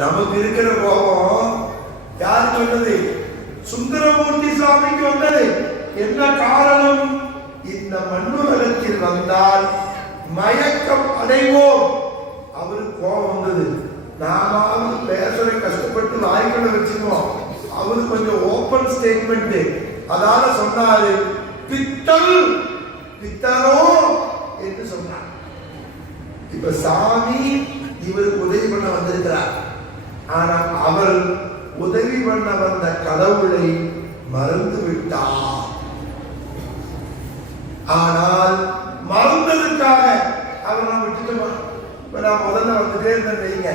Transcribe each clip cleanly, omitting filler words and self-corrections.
நமக்கு இருக்கிற கோபம் யாருக்கு வந்தது? சுந்தரமூர்த்தி சுவாமிக்கு வந்தது. என்ன காரணம்? இந்த மண்ணுலகத்தில் வந்தால் மயக்கம் அடைவோம். அவருக்கு கோபம் வந்தது. நாம பேசுற கஷ்டப்பட்டு வாய்களை வச்சுக்கோம். அவரு கொஞ்சம் ஓபன் ஸ்டேட்மெண்ட். அதால சொன்னாரு, பித்தல் பித்தரோ என்று சொன்னார். இப்ப சாமி இவருக்கு உதவி பண்ண வந்திருக்கிறார். ஆனால் அவர் உதவி பண்ண வந்த கடவுளை மறந்து விட்டார். ஆனால் மறந்ததுக்காக அவர் நான் விட்டுட்டோமா? இப்ப நான் முதல்ல வந்துட்டே இருந்தேன் வைங்க,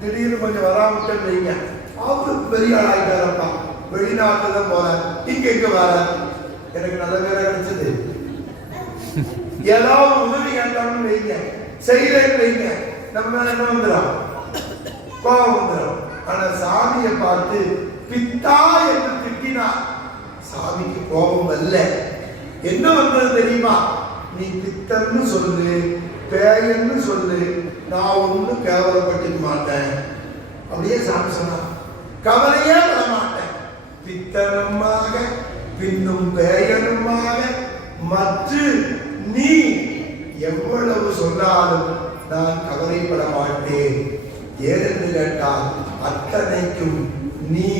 திடீர்னு கொஞ்சம் வராமட்டேன் வைங்க, அவரு பெரிய ஆளாயிட்டாரப்பா, வெளிநாட்டுல தான் போற, இங்க வர, எனக்கு நல்ல வேலை கிடைச்சது. ஏதாவது உதவி கேட்டாலும் வைங்க, செய்யலன்னு வைங்க, நம்ம என்ன வந்துடும்? கோபம் வந்துடும். ஆனா சாமியை பார்த்து பித்தா என்று திட்டினார். சாமிக்கு கோபம் அல்ல. என்ன வந்தது தெரியுமா? நீ பித்தன்னு சொல்லு, பேயன்னு சொல்லு, நான் ஒன்னும் கேவலப்பட்டுக்க மாட்டேன். அப்படியே சாமி சொன்னார். கவலையே பட மாட்டேன். பித்தனுமாக பின்னும் பேயனுமாக மற்ற நீ எவ்வளவு சொன்னாலும் நான் கவலைப்பட மாட்டேன். ஏனென்று கேட்டால் அத்தனைக்கும் நீ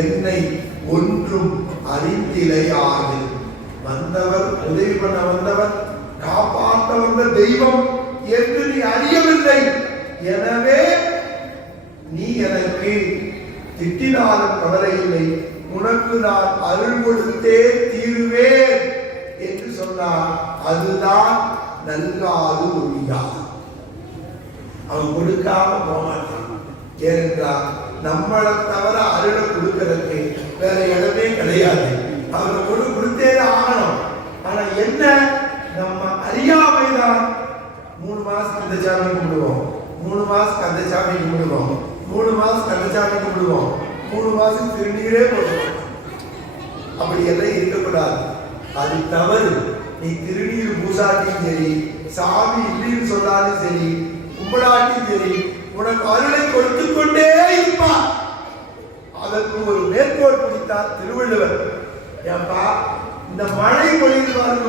என்னை ஒன்றும் அறிந்திலையாது. வந்தவர், உதவி பண்ண வந்தவர், காப்பாற்ற வந்த தெய்வம் என்று நீ அறியவில்லை. எனவே நீ எனக்கு திட்டினாலும் கவலை இல்லை, உனக்கு நான் அருள் கொடுத்தே தீருவேன் என்று சொன்னார். அதுதான் நல்காது ஒழியா. அவன் கொடுக்காம போமாட்டான். ஏனென்றால் நம்மளை தவிர அருளை கொடுக்கறதுக்கு வேற இடமே கிடையாது. அவனை கொடுத்தே ஆகணும். ஆனா என்ன, நம்ம அறியாமைதான். 3 மாசம் இந்த சாமி கும்பிடுவோம், 3 மாசம் அந்த சாமி கும்பிடுவோம், 3 மாசம் அந்த சாமி கும்பிடுவோம், 3 மாசம் திருநீரே போடுவோம். அப்படி எல்லாம் இருக்கக்கூடாது. அது தவறு. நீ திருநீர் பூசாட்டியும் சரி, சாமி இல்லைன்னு சொன்னாலும் சரி, கும்பிடாட்டியும் சரி, உனக்கு அருளை கொடுத்து கொண்டே இருப்பார். அதற்கு ஒரு மேற்கோள் பிடித்தார் திருவள்ளுவர். ஏன்பா இந்த மழை பொழியுது பாருங்க,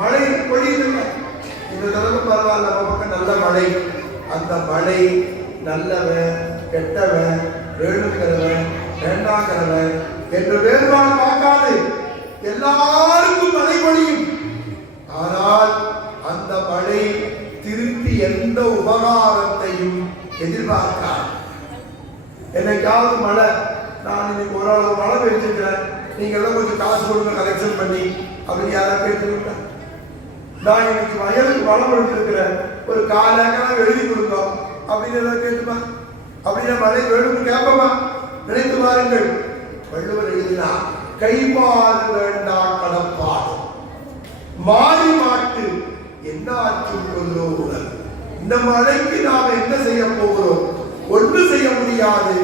மழை பொழியுது. இந்த தடவை பரவாயில்ல, நம்ம பக்கம் நல்ல மழை. அந்த மழை நல்லவன் கெட்டவன், வேணுங்கிறவன் வேண்டாங்கிறவன் என்று வேறுபாடு பார்க்காது. எல்லாருக்கும் மழை பொழியும். ஆனால் அந்த மழை திருப்பி எந்த உபகாரத்தையும் எதிர்பார்க்காது. என்னைக்காவது மழை, நான் இன்னைக்கு ஓரளவு மழை பெய்ஞ்சிருக்கிறேன், நீங்க எல்லாம் கொஞ்சம் காசு கொடுங்க கலெக்ஷன் பண்ணி அப்படின்னு யாராவது கேட்டுருக்க? நான் இன்னைக்கு வயலுக்கு வளம் எடுத்திருக்கிறேன், ஒரு 4 ஏக்கரா எழுதி கொடுங்க அப்படின்னு ஏதாவது கேட்டுமா? அப்படின்னா மழை வேணும்னு கேட்போமா? நினைத்து பாருங்கள். வள்ளுவர் எழுதினா, கைமாறு வேண்டா கடப்பாடு மாறி மாட்டு என்ன ஆற்றும் கொள்ளோ உடல். இந்த மழைக்கு நாம் என்ன செய்ய போகிறோம்? ஒன்று செய்ய முடியாது.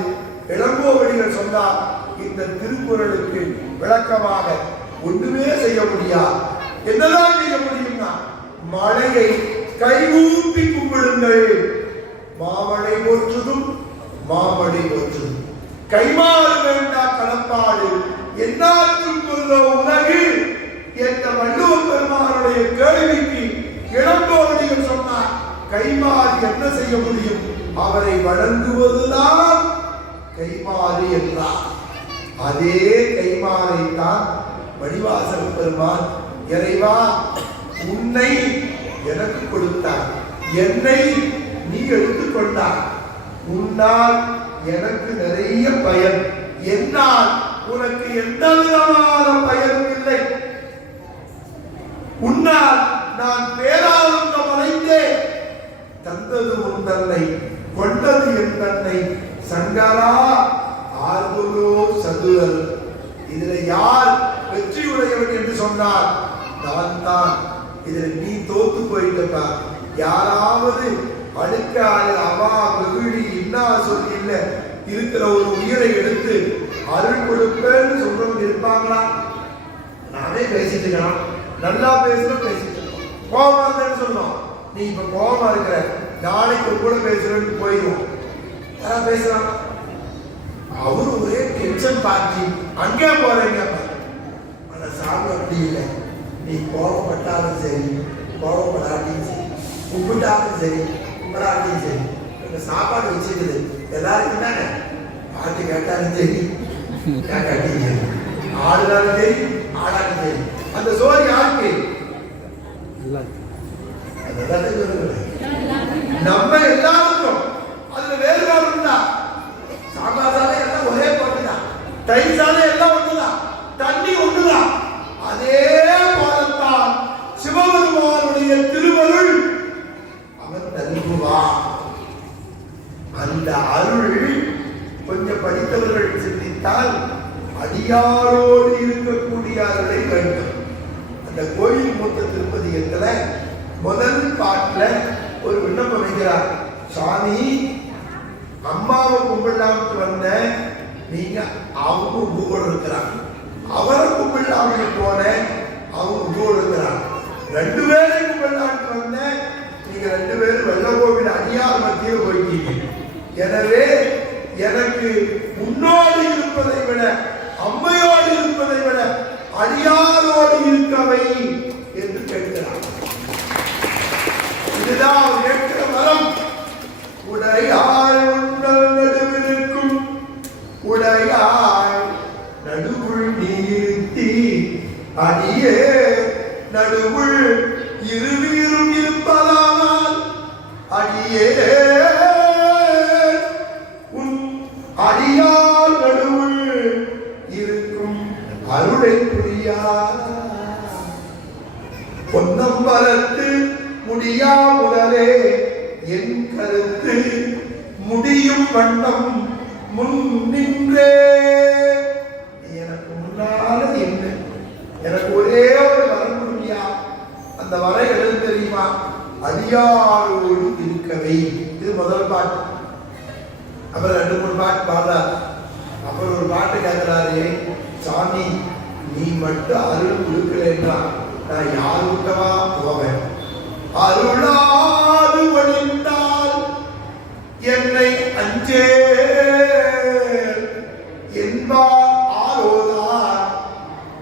இளங்கோவடிகள் சொன்னார், இந்த திருக்குறளுக்கு விளக்கமாக ஒன்றுமே செய்ய முடியாது. என்னதான் செய்ய முடியும்னா, மழையை கைகூப்பி கும்பிடுங்கள். மாமழை போற்றுதும் மாமழை போற்றுதும் கைமாறு வேண்டா கடப்பாடு என்னாற்றும் கொள்ளோ உலகு என்ற வள்ளுவர் பெருமானுடைய கேள்விக்கு இளங்கோவடிகள் சொன்னார், கைமாறு என்ன செய்ய முடியும்? அவரை வணங்குவதுதான் கைமாறு என்றார். அதே கைமாறை தான் மணிவாசக பெருமான், இறைவா உன்னை எனக்கு கொடுத்தார், என்னை நீ எடுத்துக்கொண்டார், உன்னால் எனக்கு நிறைய பயன், என்னால் உனக்கு எந்த விதமான பயனும் இல்லை, உன்னால் நான் பேரானந்தம் அடைந்தேன், தந்தது உன் தன்னை கொண்டது என் தன்னை சங்கரா ஆர்வலோ சதுரல். இதுல யார் வெற்றியுடையவன் என்று சொன்னார்? நான் தான். இதுல நீ தோத்து போயிட்டப்பா. யாராவது அடுக்காது அவா வெகுழி இன்னா சொல்லி இல்ல இருக்கிற ஒரு உயிரை எடுத்து அருள் கொடுப்பேன்னு சொல்றவங்க இருப்பாங்களா? நானே பேசிட்டு இருக்கலாம், நல்லா பேசுறோம், பேசிட்டு இருக்கோம், கோபம் சொல்லணும். நீ இப்ப கோபமா இருக்கிற, நாளைக்கு கூட பேசுறேன்னு போயிடும். பேசலாம். அவரு ஒரே டென்ஷன் பார்ட்டி, அங்கே போறீங்க. ஆனா சாமி அப்படி இல்லை. நீ கோபப்பட்டாலும் சரி, கோபப்படாட்டியும் சரி, கும்பிட்டாலும் சரி, கும்பிடாட்டியும் சரி, சாப்பாடு வச்சுக்குது எல்லாருக்கும் தானே. பாட்டு கேட்டாலும் சரி, கேட்டாலும் சரி, ஆடுனாலும் சரி, ஆடாலும் சரி, அந்த சோறு யாருக்கு? நம்ம எல்லாருக்கும். அதுல வேறுபாடு உண்டா? சாம்பார் சாலை எல்லாம் ஒரே போட்டுதான், தயிர் சாலை எல்லாம் ஒண்ணுதான், தண்ணி ஒண்ணுதான். அதே போலத்தான் சிவபெருமானுடைய திருவருள் அவன் நல்குவான். அந்த அருள் கொஞ்சம் படித்தவர்கள் சிந்தித்தால் அடியாரோடு இருக்கக்கூடிய அருளை வேண்டும். அந்த கோயில் மூத்த திருப்பதியத்துல முதல் பாட்டுல ஒரு விண்ணப்பம் வைக்கிறார். சாமி, அம்மாவை கும்பிடலாம்னு வந்த நீங்க அவங்க உங்க கூட இருக்கிறாங்க, அவரை கும்பிடலாம்னு போன அவங்க உங்க கூட இருக்கிறாங்க, ரெண்டு பேரும் கும்பிடலாம்னு வந்த நீங்க ரெண்டு பேரும் வெள்ள கோவில் அடியார் மத்தியில் போயிட்டீங்க. எனவே எனக்கு உன்னோடு இருப்பதை விட, அம்மையோடு இருப்பதை விட அடியாரோடு இருக்கவை என்று கேட்கிறார். இதுதான் அவர் கேட்கிற வரம். உடையாய் உங்கள் நடுவிருக்கும், உடையாய் நடுவுள் நீருத்தி, அடியே நடுவுள் இருவீரும் இருப்பதானால் அடியே உன் அடியார் நடுவுள் இருக்கும் அருளை புரியா. பொன்னம்பலத்து முடியா முதலே என் கருத்து முடியும் வண்ணம் முன் நின்றே. எனக்கு முன்னால என்ன, எனக்கு ஒரே ஒரு வரம் முடியா. அந்த வரை எழுது தெரியுமா? அடியாரோடு இருக்கவை. இது முதல் பாட்டு. அப்புறம் ரெண்டு மூணு பாட்டு பாடுறார். அப்புறம் ஒரு பாட்டு கேட்கிறாரு, சாமி நீ மட்டும் அருள் கொடுக்கலன்னா நான் யாருக்கவா போவேன்? அருளாது வழிந்தால் என்னை அஞ்சே என்பார் ஆரோதார்.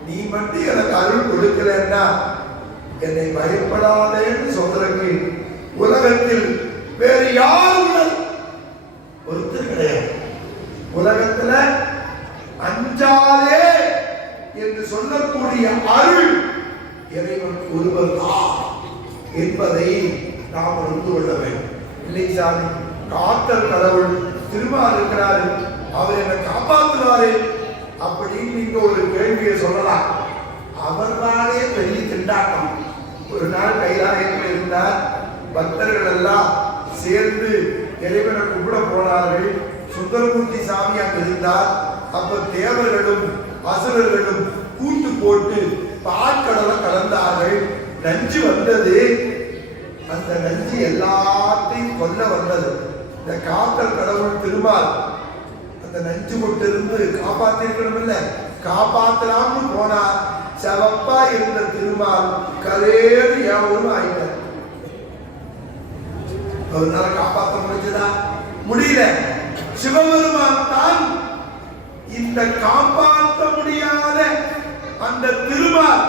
நீ மட்டும் எனக்கு அருள் கொடுக்கலன்னா என்னை பயப்படாதேன்னு சொல்றதுக்கு உலகத்தில் வேறு யாரும் ஒருத்தர் கிடையாது. உலகத்துல அஞ்சாதே என்று சொல்லக்கூடிய அருள் இறைவன் ஒருவர் தான் என்பதை நாம் உணர்ந்து கொள்ள வேண்டும். இல்லை சாமி, காத்தல் கடவுள் திருமால் இருக்கிறாரு, அவர் என்னை காப்பாற்றுவாரு அப்படின்னு நீங்க ஒரு கேள்வியை சொல்லலாம். அவர்தானே பெரிய திண்டாட்டம். ஒரு நாள் கைலாயத்தில் இருந்தார், பக்தர்கள் எல்லாம் சேர்ந்து இறைவனை கும்பிட போனார்கள். சுந்தரமூர்த்தி சாமி அங்கு இருந்தார். அப்ப தேவர்களும் அசுரர்களும் கூட்டு போட்டு பாற்கடலை கலந்தார்கள். நஞ்சு வந்தது. அந்த நஞ்சு எல்லாத்தையும் கொல்ல வந்தது. இந்த காத்தல் கடவுள் திருமால் அந்த நஞ்சு கொண்டு இருந்து காப்பாத்திருக்கணும் இல்ல, காப்பாத்தலாம்னு போனார். செவப்பா இருந்த திருமால் கரேறு யாவும் ஆயிட்டார். அவரால காப்பாற்ற முடிஞ்சதா? முடியல. சிவபெருமான் தான் இந்த காப்பாற்ற முடியாத அந்த திருமால்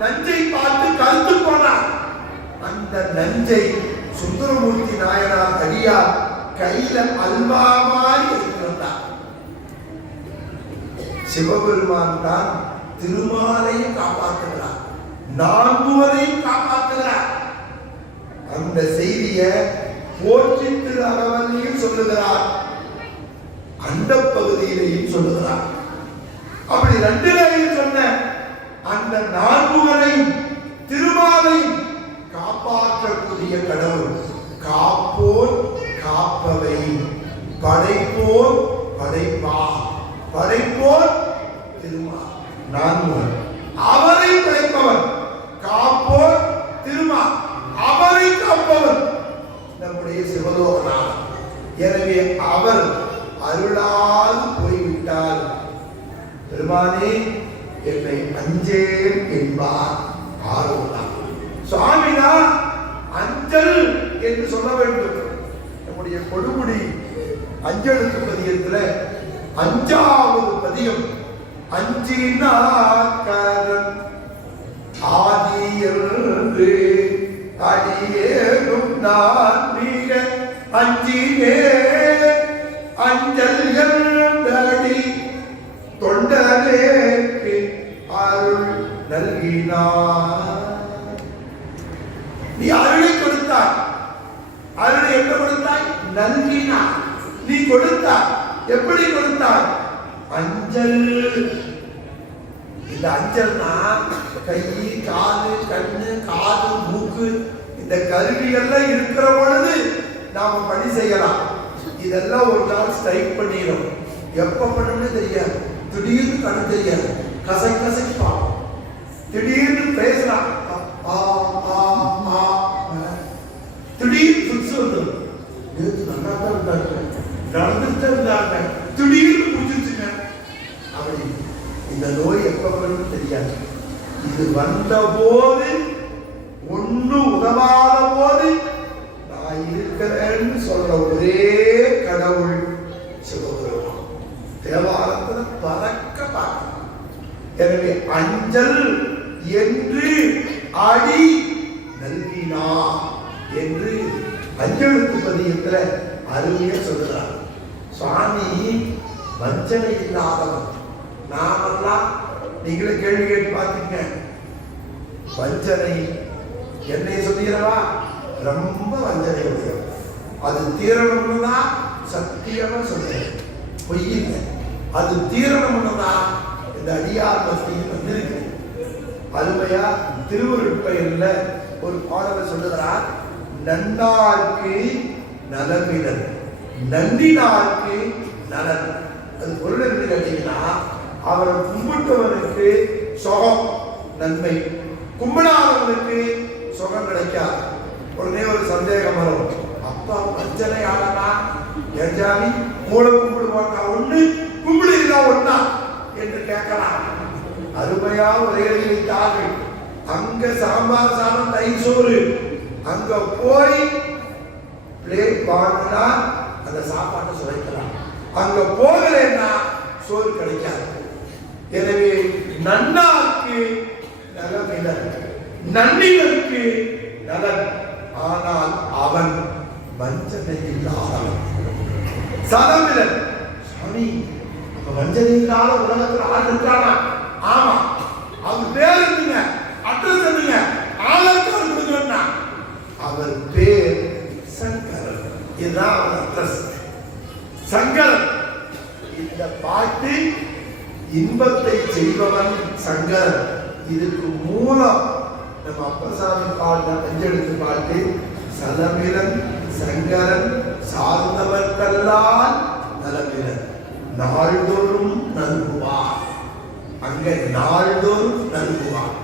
நஞ்சை பார்த்து கருத்து போனார். அந்த நஞ்சை சுந்தரமூர்த்தி நாயனார் அடியார் கையில அல்வாமாய் வைத்திருந்தார். சிவபெருமான் தான் திருமாலையும் காப்பாற்றுகிறார், நான்குவரையும் காப்பாற்றுகிறார். அந்த செய்திய போற்றி திரு அறவல்லியும் சொல்லுகிறார், அந்த பகுதியிலையும் சொல்லுகிறார். அப்படி ரெண்டிலையும் சொன்ன அந்த நான்குவரையும் திருமாலையும் காப்பாற்றக்கூடிய கடவுள். காப்போர் காப்பவை, படைப்போர் படைப்பார். படைப்போர் திருமால் நான்குவர், அவரை படைப்பவர். காப்போர் திருமால், அவரை காப்பவர் நம்முடைய சிவலோகனார். எனவே அவர் அருளால் போய்விட்டால் பெருமானே என்னை அஞ்சேன் என்பார் ஆரோதான். சுவாமினா அஞ்சல் என்று சொல்ல வேண்டும். நம்முடைய கொடுமுடி அஞ்சலுக்கு பதியத்துல 5வது பதியம். அஞ்சினாக்கரன் ஆதியன்று அடியேனும் நான் மிக அஞ்சினே அஞ்சல்கள் தடி தொண்டரேற்கு அருள் நல்கினார். நீ அருளை கொடுத்தாய். அருளை எப்ப கொடுத்தாய்? நல்கினார். நீ கொடுத்தாய். எப்படி கொடுத்தாய்? அஞ்சல். இந்த அஞ்சல்னா கை, காது, கண்ணு, காது, மூக்கு, இந்த கருவிகள்லாம் இருக்கிற பொழுது நாம பணி செய்யலாம். இதெல்லாம் ஒரு நாள் ஸ்ட்ரைக் பண்ணிடும். எப்ப பண்ணணும்னு தெரியாது. திடீர்னு கண்ணு தெரியாது, கசைப்பா. திடீர்னு பேசலாம், திடீர்னு புதுசு வந்துடும். நேற்று நல்லா தான் இருந்தாங்க, நடந்துட்டு இருந்தாங்க, திடீர்னு புரிஞ்சுச்சுங்க. அப்படி இந்த நோய் எப்ப வரும்னு தெரியாது. இது வந்த போது, ஒண்ணு உதவாத போது நான் இருக்கிறேன்னு சொல்ற ஒரே கடவுள் சிவபெருமான். தேவாலயத்துல பறக்க பார்க்க. எனவே அஞ்சல் என்று அடி நல்கினார் என்று அஞ்செழுத்து பதியத்துல அருமையா சொல்லுறார். சுவாமி வஞ்சனை இல்லாதவன். நாமெல்லாம் நீங்களே கேள்வி கேட்டு பார்த்தீங்க. வஞ்சனை என்னை சொல்லுகிறவா ரொம்ப வஞ்சனை உடையவன். அது தீரணும்னு தான் சத்தியமா சொல்றேன், பொய்யில்ல. அது தீரணும்னு தான் இந்த அடியார் மத்தியில் வந்திருக்கு. அருமையா திருவருட்பயன்ல ஒரு பாடலை சொல்லுகிறார். நன்னாருக்கு நலமிடல், நன்றினாருக்கு நலன். அது பொருள் என்று கேட்டீங்கன்னா, அவரை கும்பிட்டவனுக்கு சுகம் நன்மை, கும்பிடாதவனுக்கு சுகம் கிடைக்காது. உடனே ஒரு சந்தேகம் வரும். அப்பா வஞ்சனை ஆளனா ஏஜாமி மூளை கும்பிடுவாங்க ஒண்ணு, கும்பிடுகிறா ஒண்ணா என்று கேட்கலாம். அருமையா உரைகளை வைத்தார்கள். அங்க சாம்பார் சாதம் தயிர் சோறு, அங்க போய் பிளேட் வாங்கினா அந்த சாப்பாட்டை சுவைக்கலாம். அங்க போகலைன்னா சோறு கிடைக்காது. எனவே நன்னாருக்கு நலமிலன், நன்னிலருக்கு நலன். ஆனால் அவன் வஞ்சனை இல்லாதவன், சதமிலன். சாமி வஞ்சனை இல்லாத உலகத்தில் ஆள் இருக்கானா? ஆமா. அவர் பேர் என்னங்க, அட்ரஸ் என்னங்க, ஆதார் கார்டு கொடுக்கணும்னா அவர் பேர் சங்கரன். இதுதான் அவர் அட்ரஸ், சங்கரன். இந்த பாட்டு இன்பத்தை செய்பவன் சங்கரன். இதுக்கு மூலம் நம்ம அப்பசாமி பாட்டு அஞ்செழுத்து பாட்டு. சலமிலன் சங்கரன் சார்ந்தவர்கெல்லாம் நலமிலன், நாள்தோறும் நல்குவார். அங்க நாள்தோறும் நல்குவார்.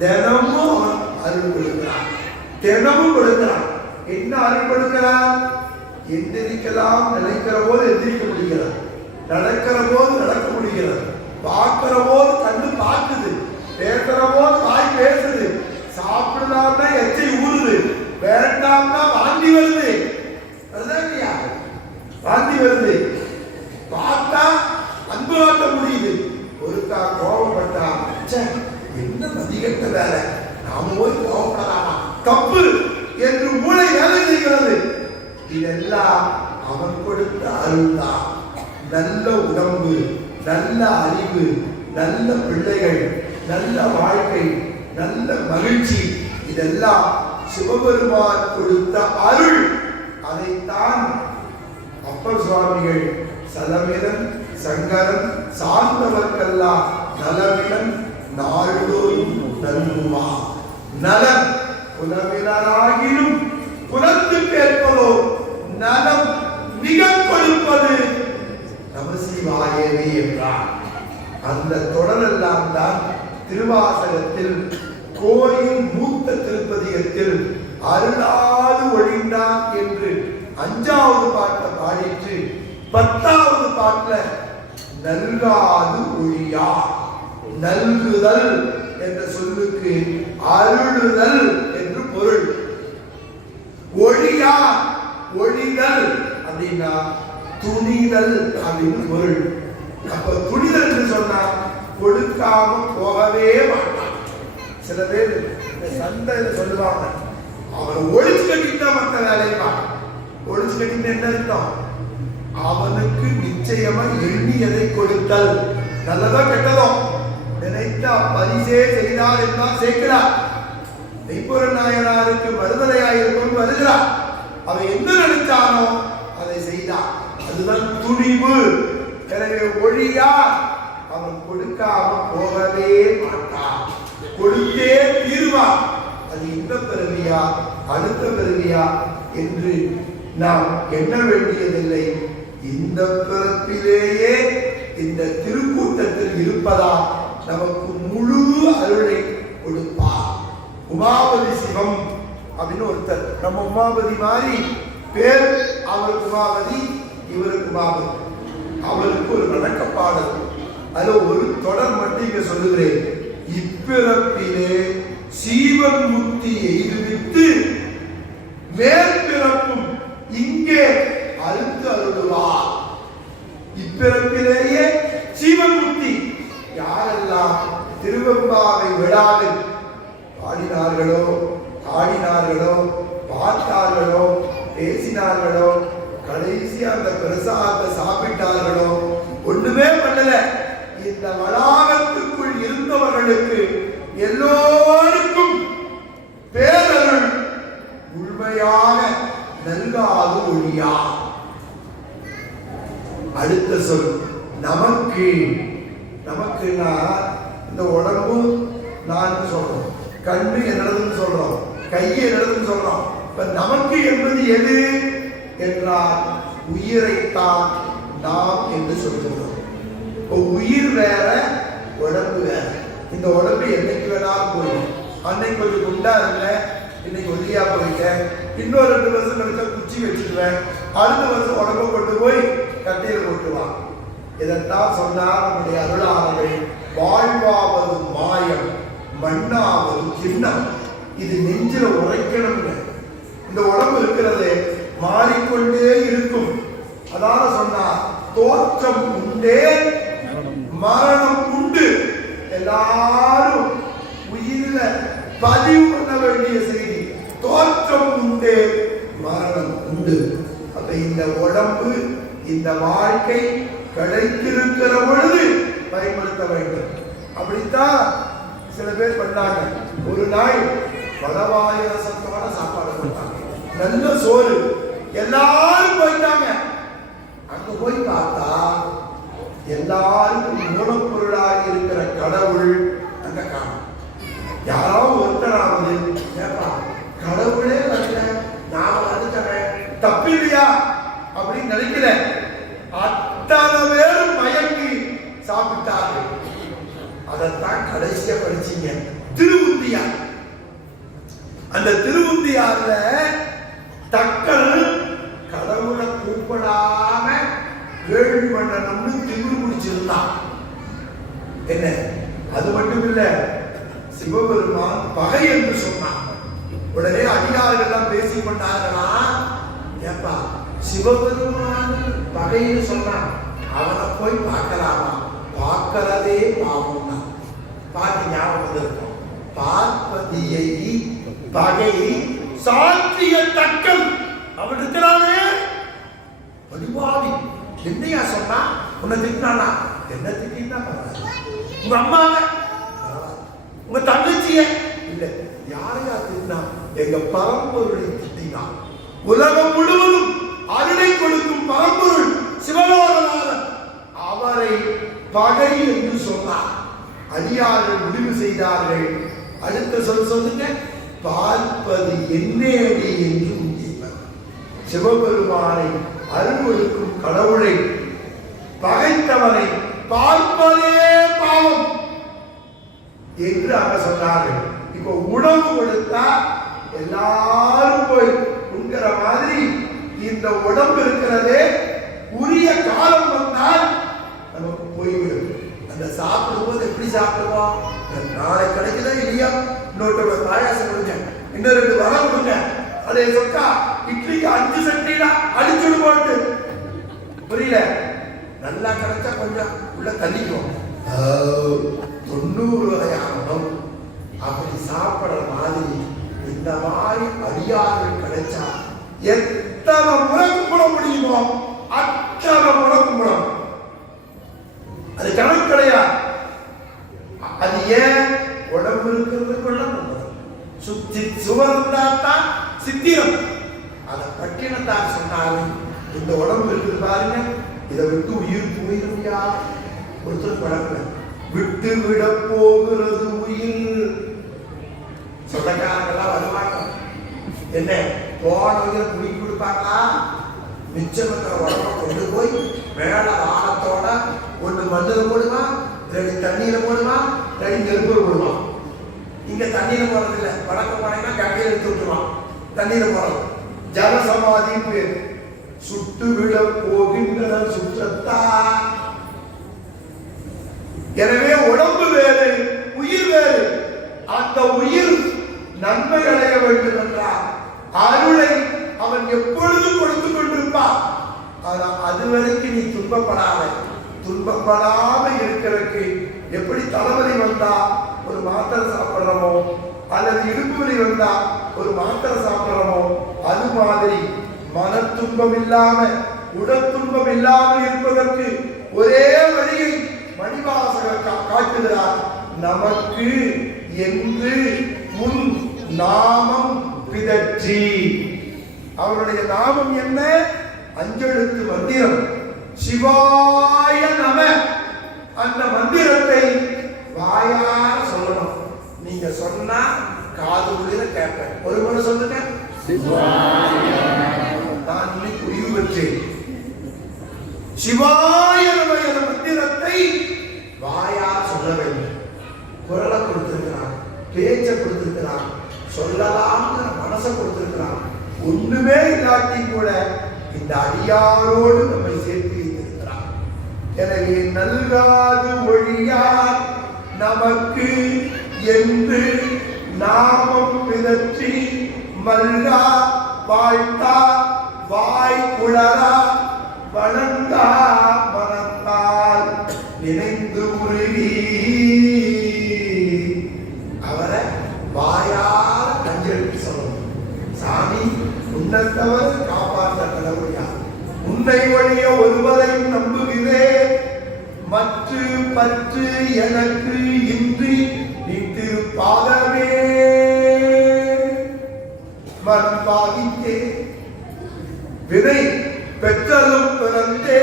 தினமும் அவன் அருள் கொடுக்கிறான், தினமும் கொடுக்கிறான். என்ன அருள் கொடுக்கிறான்? எந்திரிக்கலாம் நினைக்கிற போது எந்திரிக்க முடிகிறது, நடக்கிற போது நடக்க முடிகிறது, பார்க்கிற போது கண்ணு பார்க்குது, பேசுற போது வாய் பேசுது, சாப்பிடலாம்னா எச்சை ஊறுது, வேண்டாம்னா வாந்தி வருது. அதுதான் இல்லையா? வாந்தி வருது. பார்த்தா அன்பு காட்ட முடியுது. ஒருக்கா கோபப்பட்டா என்ன மதிகட்ட வேலை, நாம போய் கோபப்படலாமா, தப்பு என்று மூளை வேலை செய்கிறது. இதெல்லாம் அவன் கொடுத்த அருள் தான். நல்ல உடம்பு, நல்ல அறிவு, நல்ல பிள்ளைகள், நல்ல வாழ்க்கை, நல்ல மகிழ்ச்சி, இதெல்லாம் சிவபெருமான் கொடுத்த அருள். அதைத்தான் அப்பர் சுவாமிகள் சலமிலன் சங்கரன் சார்ந்தவர்க்கெல்லாம் நலமிலன் நாள்தோறும் நல்குவார். நலம் புலவினராகிலும் புலத்துக்கு ஏற்பதோ நலம் மிக கொடுப்பது நமசிவாயவே என்றார். அந்த தொடரெல்லாம் தான் திருவாசகத்தில் கோயில் மூத்த திருப்பதிகத்தில் அருளாது ஒழிந்தான் என்று 5வது பாட்டை பாடிட்டு 10வது பாட்டுல நல்காது ஒழியா, நல்குதல் என்ற சொல்லுக்கு அருளுதல் என்று பொருள். ஒழியா, ஒழிதல் அப்படின்னா துணிதல் அப்படின்னு பொருள். அப்ப துணிதல் என்று சொன்னா கொடுக்காம போகவே மாட்டான். சில பேர் சந்தையில சொல்லுவாங்க, அவனை ஒழிச்சு கட்டிட்டா மற்ற வேலைப்பா. ஒழிச்சு கட்டிட்டு என்ன அர்த்தம்? அவனுக்கு நிச்சயமா எண்ணியதை கொடுத்தல். நல்லதோ கெட்டதோ நினைத்தா பரிசே செய்தார் என்றால் சேர்க்கிறார். மெய்ப்பொருள் நாயனாருக்கு மறுதலையாயிருக்கும் வருகிறார். அவன் என்ன நினைச்சானோ அதை செய்தார். அதுதான் துணிவு. எனவே ஒழியா அவன் கொடுக்காம போகவே மாட்டான். கொடுத்தே தீர்வான். அது இந்த பிறவியா அடுத்த பிறவியா என்று நாம் எண்ண வேண்டியதில்லை. இந்த பிறப்பிலேயே இந்த திருக்கூட்டத்தில் இருப்பதா நமக்கு முழு அருளை கொடுப்பார். உமாபதி சிவம் அப்படின்னு ஒருத்தர், நம்ம உமாபதி மாதிரி பேர். அவருக்கு உமாபதி, இவருக்கு உமாபதி. அவருக்கு ஒரு வணக்கப்பாடல், அதுல ஒரு தொடர் மட்டும் இங்க சொல்லுகிறேன். இப்பிறப்பிலே சீவன் முக்தி எய்துவித்து மேற்பிறப்பும் இங்கே அழுத்து அருள்வார். இப்பிறப்பிலேயே சீவன் முக்தி. யாரெல்லாம் திருவெம்பாவை விடாமல் பாடினார்களோ, ஆடினார்களோ, பார்த்தார்களோ, பேசினார்களோ, கடைசி அந்த பிரசாதத்தை சாப்பிட்டார்களோ, ஒண்ணுமே பண்ணல, இந்த வளாகத்துக்குள் இருந்தவர்களுக்கு எல்லோருக்கும் பேரருள் உண்மையாக நல்காது ஒழியா. அடுத்த சொல் நமக்கு. நமக்குன்னா இந்த உடம்பு நான் சொல்றோம், கண்ணு என்னதுன்னு சொல்றோம், கையை என்னதுன்னு சொல்றோம். இப்ப நமக்கு என்பது எது என்றால் உயிரைத்தான் நாம் என்று சொல்கிறோம். உயிர் வேற, உடம்பு வேற. இந்த உடம்பு என்னைக்கு வேணாலும் போயிடும். அன்னைக்கு கொஞ்சம் குண்டா இருந்தேன், இன்னைக்கு ஒல்லியா போயிட்டேன், இன்னொரு 2 வருஷம் கழிச்சா குச்சி வச்சுக்குவேன், அடுத்த வருஷம் உடம்பை கொண்டு போய் கட்டையில் போட்டுவான். இதைத்தான் சொன்னார் நம்முடைய அருளாளர்கள். வாழ்வாவது மாயம், மண்ணாவது கிண்ணம். இது நெஞ்சில உரைக்கணும்னு. இந்த உடம்பு இருக்கிறது மாறிக்கொண்டே இருக்கும். அதான சொன்னார், தோற்றம் உண்டே மரணம் உண்டு. எல்லாரும் உயிரில பதிவு பண்ண வேண்டிய செய்தி. தோற்றம் உண்டே மரணம் உண்டு. அப்ப இந்த உடம்பு, இந்த வாழ்க்கை கிடைத்திருக்கிற பொழுது பயன்படுத்த வேண்டும். அப்படித்தான் சில பேர் பண்ணாங்க. ஒரு நாள் வடவாய ரசத்தோட சாப்பாடு கொடுத்தாங்க, நல்ல சோறு. எல்லாரும் போயிட்டாங்க. அங்க போய் பார்த்தா எல்லாருக்கும் மூலப்பொருளாக இருக்கிற கடவுள் அங்க காணும். யாராவது ஒருத்தராவது கடவுளே வரல, நாம வந்துட்டவன் தப்பில்லையா அப்படின்னு நினைக்கல. அத்தனை பேரும் மயங்கி சாப்பிட்டார்கள். அதைத்தான் கடைசியா படிச்சீங்க, திருவுந்தியார். அந்த திருவுந்தியார்ல தக்கல் கடவுளை கூப்பிடாம வேள்வி பண்ணணும்னு திமிரு பிடிச்சிருந்தான். என்ன அது மட்டும் இல்ல, சிவபெருமான் பகை என்று சொன்னான். உடனே அடியார்கள் எல்லாம் பேசி கொண்டார்களா, ஏப்பா சிவபெருமான் பகைன்னு சொன்னான், அவனை போய் பார்க்கலாமா? பார்க்கிறதே பாவம் தான். பாட்டு ஞாபகம் இருக்கும். பார்ப்பதியை பகை சாத்திய தக்கம் அவன் இருக்கிறானே பதிவாதி. என்னையா சொன்னா? உன்னை திட்டினானா? என்ன திட்டினா பரவாயில்ல. உங்க அம்மாவை, உங்க தங்கச்சிய இல்ல, யாரையா திட்டினா? எங்க பரம்பொருளை திட்டினான். உலகம் முழுவதும் அருளை கொடுக்கும் பரம்பொருள் சிவலோகநாதன், அவரை பகை என்று சொன்னார். அடியார்கள் முடிவு செய்தார்கள். அடுத்த சொல்லுங்க, பார்ப்பது என்னேடி என்று உந்தியவர். சிவபெருமானை அருள் கொடுக்கும் கடவுளை பகைத்தவனை பார்ப்பதே பாவம் என்று அவர் சொன்னார்கள். இப்போ உணவு கொடுத்தா எல்லாரும் போய் உண்கிற மாதிரி இந்த உடம்பு இருக்கிறதே, உரிய காலம் வந்தால் நமக்கு போய்விடும். அந்த சாப்பிடும் போது எப்படி சாப்பிடுவோம்? நாளை கிடைக்குதா இல்லையா, இன்னொரு பாயாசம் கொடுங்க, இன்னும் 2 வகை கொடுங்க, அதை சொக்கா இட்லிக்கு 5 சட்டினா அடிச்சுடு போட்டு புரியல? நல்லா கிடைச்சா கொஞ்சம் உள்ள தள்ளிக்கும். 90 வகையான உணவு அப்படி சாப்பிடுற மாதிரி இந்த மாதிரி அடியார்கள் கிடைச்சா எத்தனை முறை கும்பிட முடியுமோ அத்தனை முறை கும்பிடும். அது கணக்கு கிடையாது. அது ஏன்? உடம்பு இருக்கிறதுக்குள்ள கும்பிடும். சுத்தி சுவர் இருந்தாத்தான் சித்திரம். அதை பட்டினத்தார் சொன்னாரு, இந்த உடம்பு இருக்குது பாருங்க, இதை விட்டு உயிர் போயிடும். யார் ஒருத்தர் பழக்கல விட்டு விட போகிறது உயிர். சொந்தக்காரங்கெல்லாம் வருவாங்க, என்ன போன உயிரை குடி கொடுப்பாங்களா? மிச்சம் உடம்ப கொண்டு போய் மேல ஆழத்தோட ஒன்று மண்ணில் போடுவான், 2 தண்ணீரை போடுவான், 2 நெருப்பு போடுவான். இங்க தண்ணீரை போறது இல்லை, வடக்கம் போனீங்கன்னா கங்கையை எடுத்து விட்டுருவான். தண்ணீரை போறது ஜலசமாதி பேர். சுட்டு விட போகின்ற சுற்றத்தா. எனவே உடம்பு வேறு, உயிர் வேறு. அந்த உயிர் நன்மை அடைய வேண்டும் என்றால் அருளை அவன் எப்பொழுதும் கொடுத்து கொண்டிருப்பான். அது வரைக்கும் நீ துன்பப்படாம இருக்கிறதுக்கு எப்படி தலைவலி வந்தா ஒரு மாத்திரை சாப்பிடுறோமோ, அல்லது இடுப்பு வலி வந்தா ஒரு மாத்திரை சாப்பிடுறோமோ, அது மாதிரி மன துன்பம் இல்லாம உடல் துன்பம் இல்லாமல் இருப்பதற்கு ஒரே வழியை மணிவாசகர் காட்டுகிறார். நமக்கு என்று முன் நாமம் பிதற்றி. அவருடைய நாமம் என்ன? அஞ்செழுத்து மந்திரம் சிவாய நம. அந்த மந்திரத்தை வாயார சொல்லணும். நீங்க சொன்னா காது உள்ள கேட்பேன். ஒரு முறை சொல்லுங்க, நான் இன்னைக்கு முடிவு பெற்றேன். சிவாய நம என்ற மந்திரத்தை வாயார சொல்ல வேண்டும். குரலை கொடுத்திருக்கிறான், பேச்ச கொடுத்திருக்கிறான், சொல்லலாம்ங்கிற மனசை கொடுத்திருக்கிறான். ஒண்ணுமே இல்லாட்டி கூட இந்த அடியாரோடு நம்மை சேர்த்து வைத்திருக்கிறான். எனவே நல்காது ஒழியார் நமக்கு என்று நாமம் பிதற்றி மல்கா வாழ்த்தா வாய் குளரா வணங்கா மனத்தால் நினைந்து உருகி அவரை வாயார கஞ்செழுத்து சொல்லணும். சாமி உன்னத்தவர் காப்பாற்ற கடவுளையா, உன்னை ஒழிய ஒருவரையும் நம்புகிறேன், மற்ற பற்று எனக்கு இன்றி நித்திருப்பாகவே மனம் பாவித்தே விதை பெற்றதும் பிறந்தே.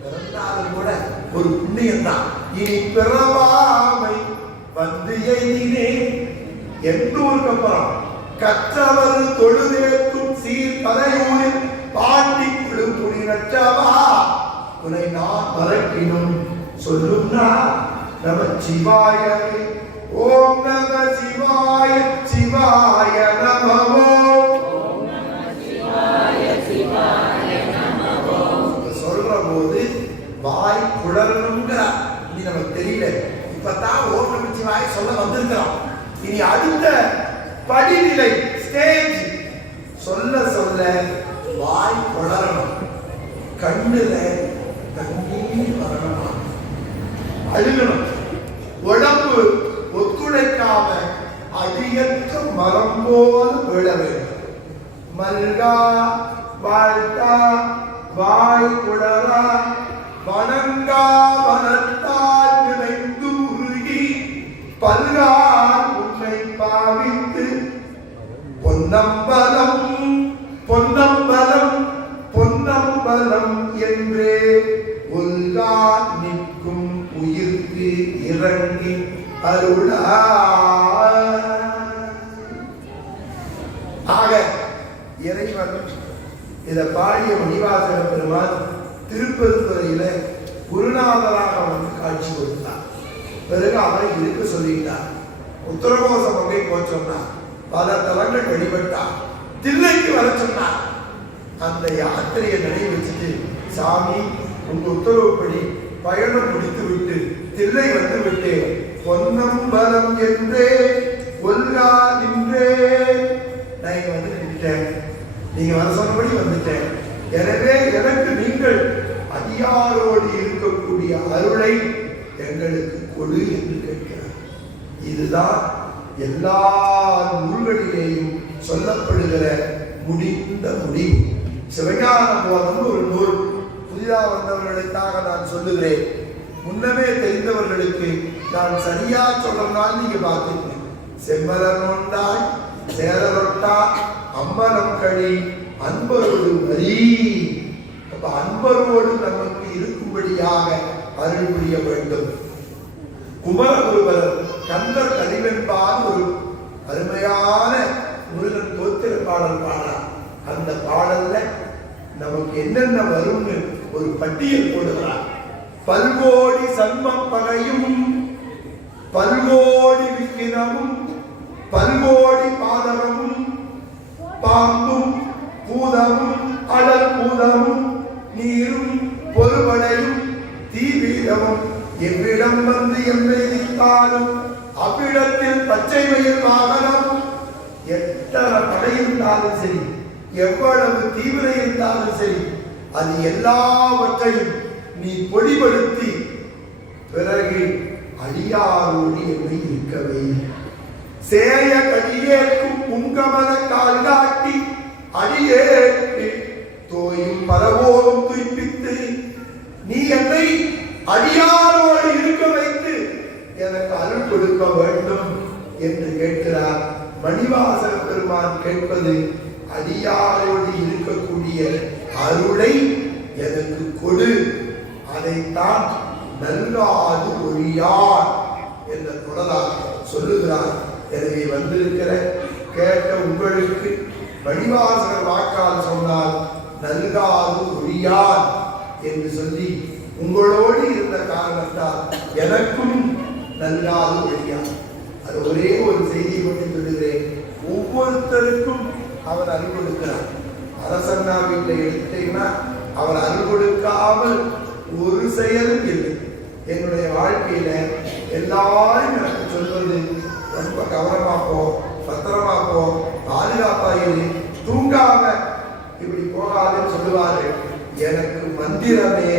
பிறந்தாலும் கூட ஒரு புண்ணியம் தான். இனி பிறவாமை வந்து எய்தினே. எந்த ஊருக்கு அப்புறம் கற்றவர் தொழுதேற்றும் சீர் தலையூரில் பாண்டி குழு துணி நற்றவா உன்னை நான் மறக்கினும் சொல்லும் நம சிவாய. ஓம் நம சிவாய சிவாய நமோ. சொல்ற போது வாய் குளரணுங்கிறார். இனி நமக்கு தெரியல, இப்பதான் ஓம் நம சிவாய சொல்ல வந்திருக்கிறோம். இனி அடுத்த படிநிலை ஸ்டேஜ் சொல்ல சொல்ல வாய் குளரணும், கண்ணுல தண்ணீர் வரணும், அழுகணும். உடம்பு ஒத்துழைக்காம அடியற்ற மரம் போல் விழ வேண்டும். மல்கா வாழ்த்தா வாய் குளரா வணங்கா வனத்தால் நினைந்து உருகி பல்கால் உன்னை பாவித்து பொன்னம்பலம் பொன்னம்பலம் பொன்னம்பலம் என்றே உல்கா நிற்கும் உயிர்க்கு இறங்கி அருளா. ஆக இறைவன் இதை பாடிய மணிவாசக பெருமான் திருப்பெருந்துறையில குருநாதராக வந்து காட்சி கொடுத்தார். பிறகு அவரை இருக்க சொல்லிட்டார். உத்தரகோச மங்கை போச்சோம்னா பல தலங்கள் வழிபட்டார். தில்லைக்கு வர சொன்னார். அந்த யாத்திரையை நிறைவேற்றிட்டு, சாமி உங்க உத்தரவுப்படி பயணம் முடித்து விட்டு தில்லை வந்து விட்டேன், பொன்னம்பலம் என்றே ஒல்கா நின்றே. நான் இங்க வந்து நின்றுட்டேன், நீங்க வர சொன்னபடி வந்துட்டேன். எனவே எனக்கு நீங்கள் அடியாரோடு இருக்கக்கூடிய அருளை எங்களுக்கு கொடு என்று கேட்கிறார். இதுதான் எல்லா நூல்களிலேயும் சொல்லப்படுகிற முடிந்த முடிவு. சிவஞான போதம் ஒரு நூல். புதிதாக வந்தவர்களுக்காக நான் சொல்லுகிறேன். முன்னமே தெரிந்தவர்களுக்கு நான் சரியா சொல்றதுனால நீங்க பார்த்துக்கணும். செம்மலர் நோண்டாய் சேரொட்டா அம்பலம் கழி அன்பரோடு வரி. அப்ப அன்பரோடு நமக்கு இருக்கும்படியாக அருள் புரிய வேண்டும். குமரகுருவர் கந்தர் கலிவென்பால் ஒரு அருமையான முருகன் தோத்திர பாடல் பாடுறார். அந்த பாடல்ல நமக்கு என்னென்ன வரும்னு ஒரு பட்டியல் போடுகிறார். பல்கோடி சன்மம் பகையும் பல்கோடி விக்கிரமும் பல்கோடி பாதகமும் பாம்பும் பூதமும் அடல் பூதமும் நீரும் பொறுபடையும் தீவீரமும் எவ்விடம் வந்து எம்மை நிற்காலும் அவ்விடத்தில் பச்சை மயில் வாகனமும். எத்தனை படை இருந்தாலும் சரி, எவ்வளவு தீவிரம் இருந்தாலும் சரி, அது எல்லாவற்றையும் நீ பொடிபடுத்தி பிறகு அடியாரோடு என்னை இருக்கவே. சேய கடியேற்கும் உங்கமன கால் காட்டி அடியேற்கு தோயும் பரவோரும் துய்ப்பித்து நீ என்னை அடியாரோடு இருக்க வைத்து எனக்கு அருள் கொடுக்க வேண்டும் என்று கேட்கிறார். மணிவாசக பெருமான் கேட்பது அடியாரோடு இருக்கக்கூடிய அருளை எனக்கு கொடு, அதைத்தான் நல்காது ஒழியார் என்ற தொடராக சொல்லுகிறார். எனவே வந்திருக்கிற கேட்ட உங்களுக்கு மணிவாசகர் வாக்கால் சொன்னால் நல்காது ஒழியார் என்று சொல்லி உங்களோடு இருந்த காரணத்தால் எனக்கும் நல்காது ஒழியார். அது ஒரே ஒரு செய்தியை மட்டும் சொல்லுகிறேன். ஒவ்வொருத்தருக்கும் அவர் அருள் கொடுக்கிறார். அரசன்னா வீட்டில் எடுத்தீங்கன்னா அவர் அருள் கொடுக்காமல் ஒரு செயலும் இல்லை. என்னுடைய வாழ்க்கையில எல்லாரும் எனக்கு சொல்வது ரொம்ப கவனமா போ, பத்திரமா போ, பாதுகாப்பா இரு, தூங்காம இப்படி போகாதுன்னு சொல்லுவாரு. எனக்கு மந்திரமே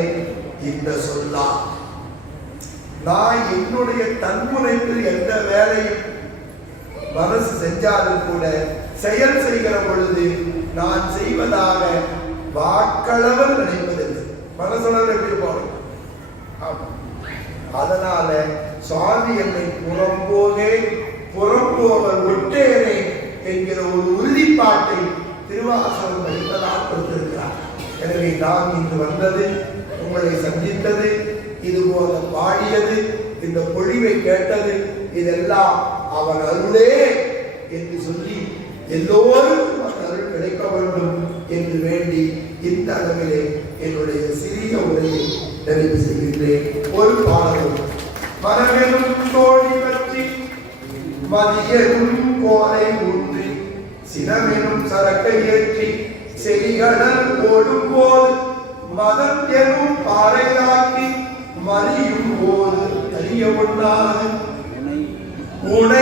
இந்த சொல்லா. நான் என்னுடைய தன்முனைப்பில் எந்த வேலையும் மனசு செஞ்சாலும் கூட செயல் செய்கிற பொழுது நான் செய்வதாக வாக்களவர் நினைப்பதில்லை. மனசளவில் எப்படி போகணும். அதனால சுவாமி என்னை புறம்போகே புறம்போவர் ஒட்டேரே என்கிற ஒரு உறுதிப்பாட்டை திருவாசகம் படிப்பதால் கொடுத்திருக்கிறார். எனவே நான் இன்று வந்தது, உங்களை சந்தித்தது, இது போல பாடியது, இந்த பொழிவை கேட்டது, இதெல்லாம் அவன் அருளே என்று சொல்லி எல்லோருக்கும் அந்த அருள் கிடைக்க வேண்டும் என்று வேண்டி இந்த அளவிலே என்னுடைய சிறிய உரையை நிறைவு செய்கின்றேன். ஒரு பாடலும் மரமெனும் தோழி பற்றி மதியரும் கோலை ஊன்றி சினமெனும் சரக்கை ஏற்றி செடிகடல் ஓடும் போது மதம் எனும் பாறையாக்கி மறியும் போது அறிய ஒண்ணாது உனை